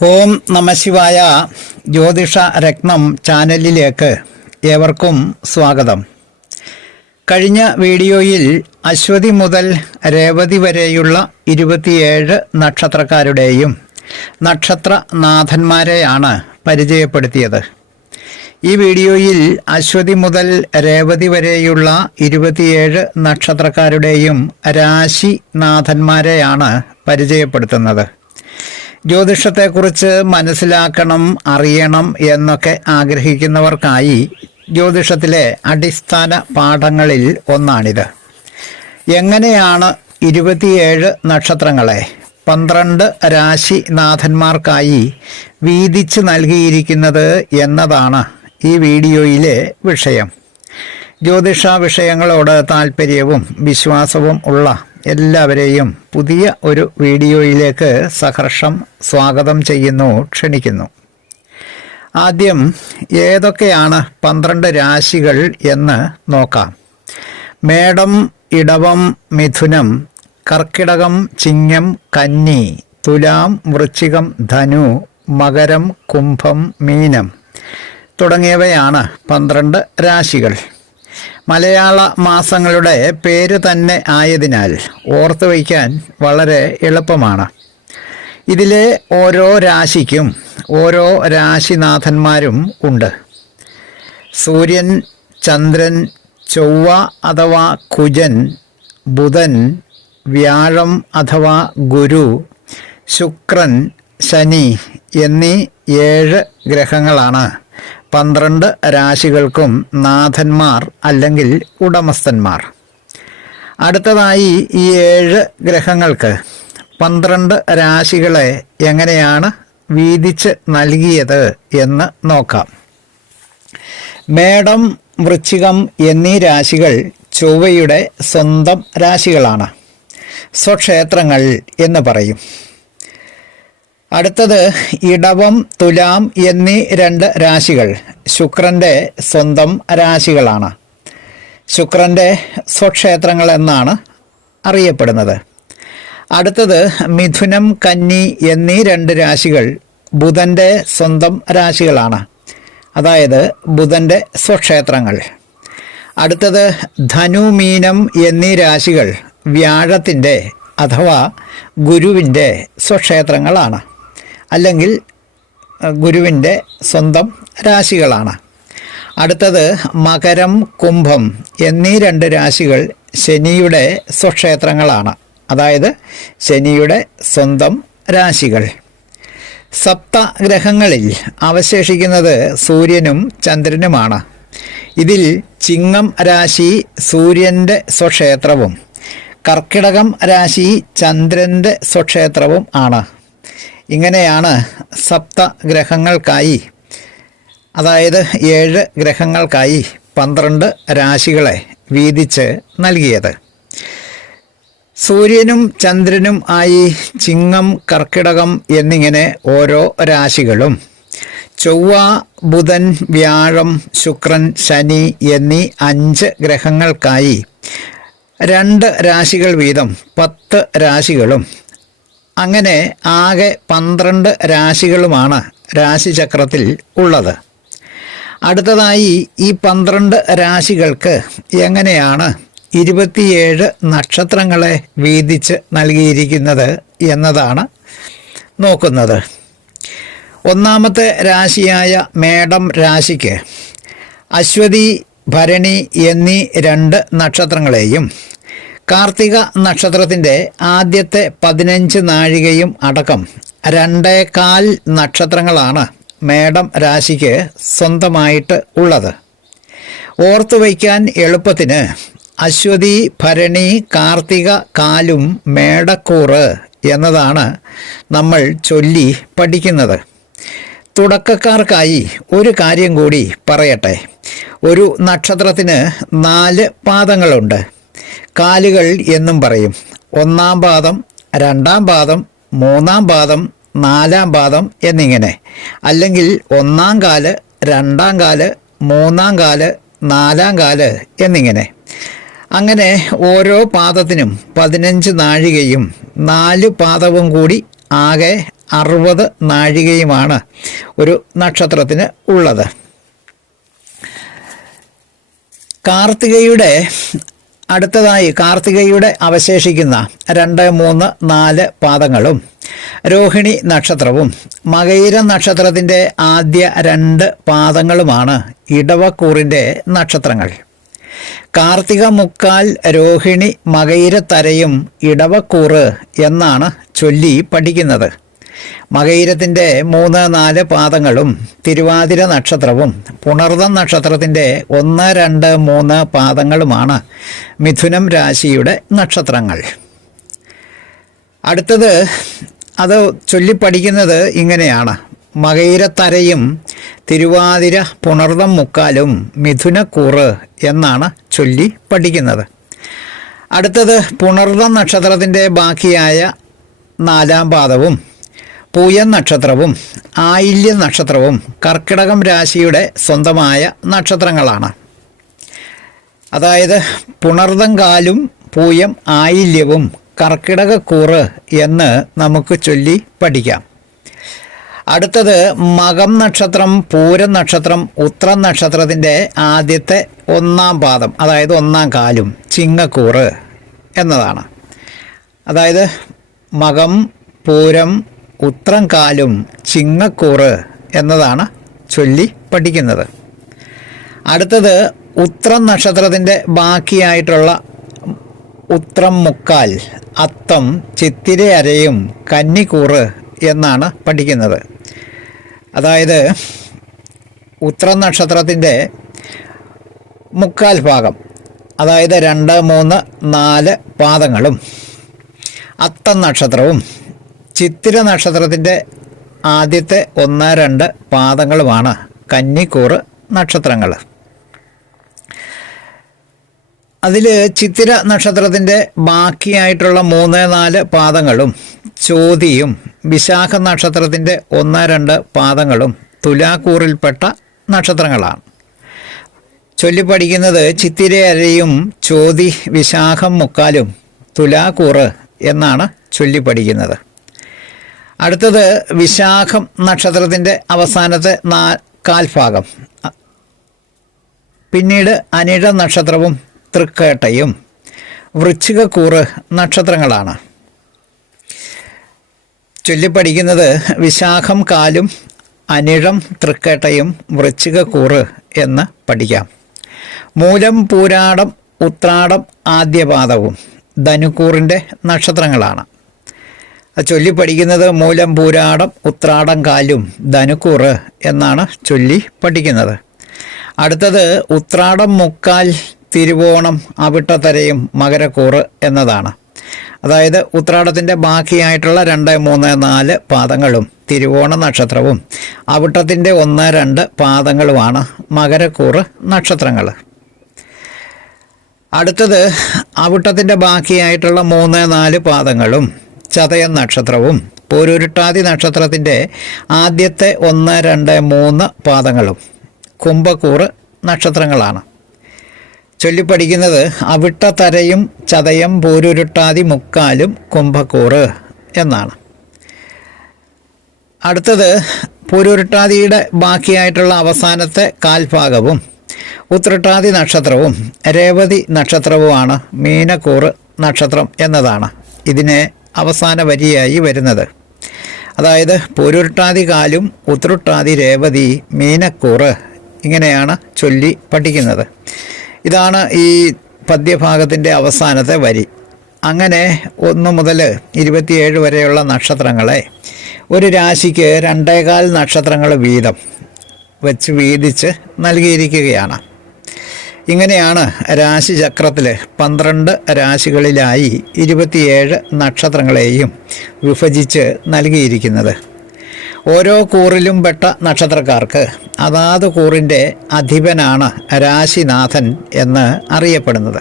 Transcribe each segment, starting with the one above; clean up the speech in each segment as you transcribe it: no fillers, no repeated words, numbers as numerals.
ഓം നമഃശിവായ. ജ്യോതിഷ രത്നം ചാനലിലേക്ക് ഏവർക്കും സ്വാഗതം. കഴിഞ്ഞ വീഡിയോയിൽ അശ്വതി മുതൽ രേവതി വരെയുള്ള 27 നക്ഷത്രക്കാരുടെയും നക്ഷത്രനാഥന്മാരെയാണ് പരിചയപ്പെടുത്തിയത്. ഈ വീഡിയോയിൽ അശ്വതി മുതൽ രേവതി വരെയുള്ള 27 നക്ഷത്രക്കാരുടെയും രാശിനാഥന്മാരെയാണ് പരിചയപ്പെടുത്തുന്നത്. ജ്യോതിഷത്തെക്കുറിച്ച് മനസ്സിലാക്കണം, അറിയണം എന്നൊക്കെ ആഗ്രഹിക്കുന്നവർക്കായി ജ്യോതിഷത്തിലെ അടിസ്ഥാന പാഠങ്ങളിൽ ഒന്നാണിത്. എങ്ങനെയാണ് 27 നക്ഷത്രങ്ങളെ 12 രാശിനാഥന്മാർക്കായി വീതിച്ച് നൽകിയിരിക്കുന്നത് എന്നതാണ് ഈ വീഡിയോയിലെ വിഷയം. ജ്യോതിഷ വിഷയങ്ങളോട് താല്പര്യവും വിശ്വാസവും ഉള്ള എല്ലാവരെയും പുതിയ ഒരു വീഡിയോയിലേക്ക് സഹർഷം സ്വാഗതം ചെയ്യുന്നു, ക്ഷണിക്കുന്നു. ആദ്യം ഏതൊക്കെയാണ് 12 രാശികൾ എന്ന് നോക്കാം. മേടം, ഇടവം, മിഥുനം, കർക്കിടകം, ചിങ്ങം, കന്നി, തുലാം, വൃശ്ചികം, ധനു, മകരം, കുംഭം, മീനം തുടങ്ങിയവയാണ് 12 രാശികൾ. മലയാള മാസങ്ങളുടെ പേര് തന്നെ ആയതിനാൽ ഓർത്തു വയ്ക്കാൻ വളരെ എളുപ്പമാണ്. ഇതിലെ ഓരോ രാശിക്കും ഓരോ രാശിനാഥന്മാരും ഉണ്ട്. സൂര്യൻ, ചന്ദ്രൻ, ചൊവ്വ അഥവാ കുജൻ, ബുധൻ, വ്യാഴം അഥവാ ഗുരു, ശുക്രൻ, ശനി എന്നീ 7 ഗ്രഹങ്ങളാണ് 12 രാശികൾക്കും നാഥന്മാർ അല്ലെങ്കിൽ ഉടമസ്ഥന്മാർ. അടുത്തതായി ഈ 7 ഗ്രഹങ്ങൾക്ക് 12 രാശികളെ എങ്ങനെയാണ് വീതിച്ച് നൽകിയത് എന്ന് നോക്കാം. മേടം, വൃശ്ചികം എന്നീ രാശികൾ ചൊവ്വയുടെ സ്വന്തം രാശികളാണ്. സ്വക്ഷേത്രങ്ങൾ എന്ന് പറയും. അടുത്തത് ഇടവം, തുലാം എന്നീ 2 രാശികൾ ശുക്രൻ്റെ സ്വന്തം രാശികളാണ്. ശുക്രൻ്റെ സ്വക്ഷേത്രങ്ങൾ എന്നാണ് അറിയപ്പെടുന്നത്. അടുത്തത് മിഥുനം, കന്നി എന്നീ 2 രാശികൾ ബുധൻ്റെ സ്വന്തം രാശികളാണ്, അതായത് ബുധൻ്റെ സ്വക്ഷേത്രങ്ങൾ. അടുത്തത് ധനു, മീനം എന്നീ രാശികൾ വ്യാഴത്തിൻ്റെ അഥവാ ഗുരുവിൻ്റെ സ്വക്ഷേത്രങ്ങളാണ്, അല്ലെങ്കിൽ ഗുരുവിൻ്റെ സ്വന്തം രാശികളാണ്. അടുത്തത് മകരം, കുംഭം എന്നീ 2 രാശികൾ ശനിയുടെ സ്വക്ഷേത്രങ്ങളാണ്, അതായത് ശനിയുടെ സ്വന്തം രാശികൾ. സപ്തഗ്രഹങ്ങളിൽ അവശേഷിക്കുന്നത് സൂര്യനും ചന്ദ്രനുമാണ്. ഇതിൽ ചിങ്ങം രാശി സൂര്യൻ്റെ സ്വക്ഷേത്രവും കർക്കിടകം രാശി ചന്ദ്രൻ്റെ സ്വക്ഷേത്രവും ആണ്. ഇങ്ങനെയാണ് സപ്തഗ്രഹങ്ങൾക്കായി, അതായത് 7 ഗ്രഹങ്ങൾക്കായി 12 രാശികളെ വീതിച്ച് നൽകിയത്. സൂര്യനും ചന്ദ്രനും ആയി ചിങ്ങം, കർക്കിടകം എന്നിങ്ങനെ ഓരോ രാശികളും, ചൊവ്വ, ബുധൻ, വ്യാഴം, ശുക്രൻ, ശനി എന്നീ 5 ഗ്രഹങ്ങൾക്കായി 2 രാശികൾ വീതം 10 രാശികളും, അങ്ങനെ ആകെ 12 രാശികളുമാണ് രാശിചക്രത്തിൽ ഉള്ളത്. അടുത്തതായി ഈ 12 രാശികൾക്ക് എങ്ങനെയാണ് 27 നക്ഷത്രങ്ങളെ വീതിച്ച് നൽകിയിരിക്കുന്നത് എന്നതാണ് നോക്കുന്നത്. ഒന്നാമത്തെ രാശിയായ മേടം രാശിക്ക് അശ്വതി, ഭരണി എന്നീ 2 നക്ഷത്രങ്ങളെയും കാർത്തിക നക്ഷത്രത്തിൻ്റെ ആദ്യത്തെ 15 നാഴികയും അടക്കം 2.25 നക്ഷത്രങ്ങളാണ് മേടം രാശിക്ക് സ്വന്തമായിട്ട് ഉള്ളത്. ഓർത്തു വയ്ക്കാൻ എളുപ്പത്തിന് അശ്വതി, ഭരണി, കാർത്തിക, കാലും, മേടക്കൂറ് എന്നതാണ് നമ്മൾ ചൊല്ലി പഠിക്കുന്നത്. തുടക്കക്കാർക്കായി ഒരു കാര്യം കൂടി പറയട്ടെ. ഒരു നക്ഷത്രത്തിന് 4 പാദങ്ങളുണ്ട്. കാലുകൾ എന്നും പറയും. 1-ാം പാദം, 2-ാം പാദം, 3-ാം പാദം, 4-ാം പാദം എന്നിങ്ങനെ. അല്ലെങ്കിൽ 1-ാം കാല്, 2-ാം കാല്, 3-ാം കാല്, 4-ാം കാല് എന്നിങ്ങനെ. അങ്ങനെ ഓരോ പാദത്തിനും 15 നാഴികയും 4 പാദവും കൂടി ആകെ 60 നാഴികയുമാണ് ഒരു നക്ഷത്രത്തിന് ഉള്ളത്. അടുത്തതായി കാർത്തികയുടെ അവശേഷിക്കുന്ന 2, 3, 4 പാദങ്ങളും രോഹിണി നക്ഷത്രവും മകയിര നക്ഷത്രത്തിൻ്റെ ആദ്യ 2 പാദങ്ങളുമാണ് ഇടവക്കൂറിൻ്റെ നക്ഷത്രങ്ങൾ. കാർത്തിക മുക്കാൽ, രോഹിണി മകയിരത്തരയും ഇടവക്കൂറ് എന്നാണ് ചൊല്ലി പഠിക്കുന്നത്. മകയിരത്തിൻ്റെ 3, 4 പാദങ്ങളും തിരുവാതിര നക്ഷത്രവും പുണർദം നക്ഷത്രത്തിൻ്റെ 1, 2, 3 പാദങ്ങളുമാണ് മിഥുനം രാശിയുടെ നക്ഷത്രങ്ങൾ. അടുത്തത് അത് ചൊല്ലിപ്പഠിക്കുന്നത് ഇങ്ങനെയാണ്: മകയിരത്തരയും തിരുവാതിര പുണർദം മുക്കാലും മിഥുനക്കൂറ് എന്നാണ് ചൊല്ലി പഠിക്കുന്നത്. അടുത്തത് പുണർദം നക്ഷത്രത്തിൻ്റെ ബാക്കിയായ 4 പാദവും പൂയം നക്ഷത്രവും ആയില്യം നക്ഷത്രവും കർക്കിടകം രാശിയുടെ സ്വന്തമായ നക്ഷത്രങ്ങളാണ്. അതായത് പുണർദം കാലും പൂയം ആയില്യവും കർക്കിടകക്കൂറ് എന്ന് നമുക്ക് ചൊല്ലി പഠിക്കാം. അടുത്തത് മകം നക്ഷത്രം, പൂരം നക്ഷത്രം, ഉത്രം നക്ഷത്രത്തിൻ്റെ ആദ്യത്തെ 1 പാദം, അതായത് 1 കാലും ചിങ്ങക്കൂറ് എന്നതാണ്. അതായത് മകം, പൂരം, ഉത്രം കാലും ചിങ്ങക്കൂറ് എന്നതാണ് ചൊല്ലി പഠിക്കുന്നത്. അടുത്തത് ഉത്രം നക്ഷത്രത്തിൻ്റെ ബാക്കിയായിട്ടുള്ള ഉത്രം മുക്കാൽ, അത്തം, ചിത്തിര അരയും കന്നിക്കൂറ് എന്നാണ് പഠിക്കുന്നത്. അതായത് ഉത്രം നക്ഷത്രത്തിൻ്റെ മുക്കാൽ ഭാഗം, അതായത് 2, 3, 4 പാദങ്ങളും അത്തം നക്ഷത്രവും ചിത്തിര നക്ഷത്രത്തിൻ്റെ ആദ്യത്തെ 1, 2 പാദങ്ങളുമാണ് കന്നിക്കൂറ് നക്ഷത്രങ്ങൾ. അതിൽ ചിത്തിര നക്ഷത്രത്തിൻ്റെ ബാക്കിയായിട്ടുള്ള 3, 4 പാദങ്ങളും ചോതിയും വിശാഖ നക്ഷത്രത്തിൻ്റെ 1, 2 പാദങ്ങളും തുലാക്കൂറിൽപ്പെട്ട നക്ഷത്രങ്ങളാണ്. ചൊല്ലിപ്പഠിക്കുന്നത് ചിത്തിര അരയും ചോതി വിശാഖം മുക്കാലും തുലാക്കൂറ് എന്നാണ് ചൊല്ലിപ്പഠിക്കുന്നത്. അടുത്തത് വിശാഖം നക്ഷത്രത്തിൻ്റെ അവസാനത്തെ 4 ഭാഗം, പിന്നീട് അനിഴ നക്ഷത്രവും തൃക്കേട്ടയും വൃശ്ചികക്കൂറ് നക്ഷത്രങ്ങളാണ്. ചൊല്ലിപ്പഠിക്കുന്നത് വിശാഖം കാലും അനിഴം തൃക്കേട്ടയും വൃശ്ചികക്കൂറ് എന്ന് പഠിക്കാം. മൂലം, പൂരാടം, ഉത്രാടം ആദ്യപാദവും ധനുക്കൂറിൻ്റെ നക്ഷത്രങ്ങളാണ്. ചൊല്ലിപ്പഠിക്കുന്നത് മൂലം, പൂരാടം, ഉത്രാടം കാലും ധനുക്കൂറ് എന്നാണ് ചൊല്ലി പഠിക്കുന്നത്. അടുത്തത് ഉത്രാടം മുക്കാൽ, തിരുവോണം, അവിട്ടത്തരയും മകരക്കൂറ് എന്നതാണ്. അതായത് ഉത്രാടത്തിൻ്റെ ബാക്കിയായിട്ടുള്ള 2, 3, 4 പാദങ്ങളും തിരുവോണ നക്ഷത്രവും അവിട്ടത്തിൻ്റെ 1, 2 പാദങ്ങളുമാണ് മകരക്കൂറ് നക്ഷത്രങ്ങൾ. അടുത്തത് അവിട്ടത്തിൻ്റെ ബാക്കിയായിട്ടുള്ള 3, 4 പാദങ്ങളും ചതയം നക്ഷത്രവും പൂരുരുട്ടാതി നക്ഷത്രത്തിൻ്റെ ആദ്യത്തെ 1, 2, 3 പാദങ്ങളും കുംഭക്കൂറ് നക്ഷത്രങ്ങളാണ്. ചൊല്ലിപ്പഠിക്കുന്നത് അവിട്ടത്തരയും ചതയം, പൂരുരുട്ടാതി മുക്കാലും കുംഭക്കൂറ് എന്നാണ്. അടുത്തത് പൂരുരുട്ടാതിയുടെ ബാക്കിയായിട്ടുള്ള അവസാനത്തെ 1/4 ഭാഗവും ഉത്രട്ടാതി നക്ഷത്രവും രേവതി നക്ഷത്രവുമാണ് മീനക്കൂറ് നക്ഷത്രം എന്നതാണ് ഇതിനെ അവസാന വരിയായി വരുന്നത്. അതായത് പൂരുരുട്ടാതി കാലും ഉത്രട്ടാതി രേവതി മീനക്കൂറ് ഇങ്ങനെയാണ് ചൊല്ലി പഠിക്കുന്നത്. ഇതാണ് ഈ പദ്യഭാഗത്തിൻ്റെ അവസാനത്തെ വരി. അങ്ങനെ 1 മുതൽ 27 വരെയുള്ള നക്ഷത്രങ്ങളെ ഒരു രാശിക്ക് 2.25 നക്ഷത്രങ്ങൾ വീതം വെച്ച് വീതിച്ച് നൽകിയിരിക്കുകയാണ്. ഇങ്ങനെയാണ് രാശിചക്രത്തിൽ 12 രാശികളിലായി 27 നക്ഷത്രങ്ങളെയും വിഭജിച്ച് നൽകിയിരിക്കുന്നത്. ഓരോ കൂറിലും പെട്ട നക്ഷത്രക്കാർക്ക് അതാത് കൂറിൻ്റെ അധിപനാണ് രാശിനാഥൻ എന്ന് അറിയപ്പെടുന്നത്.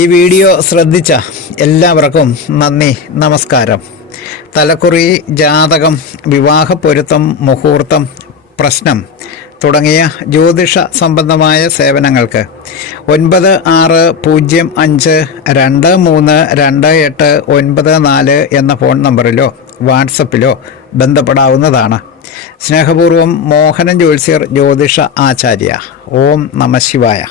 ഈ വീഡിയോ ശ്രദ്ധിച്ച എല്ലാവർക്കും നന്ദി, നമസ്കാരം. തലക്കുറി, ജാതകം, വിവാഹപ്പൊരുത്തം, മുഹൂർത്തം, പ്രശ്നം തുടങ്ങിയ ജ്യോതിഷ സംബന്ധമായ സേവനങ്ങൾക്ക് 9655232894 എന്ന ഫോൺ നമ്പറിലോ വാട്സപ്പിലോ ബന്ധപ്പെടാവുന്നതാണ്. സ്നേഹപൂർവം മോഹനൻ ജ്യോത്സ്യർ ജ്യോതിഷ ആചാര്യ. ഓം നമഃ ശിവായ.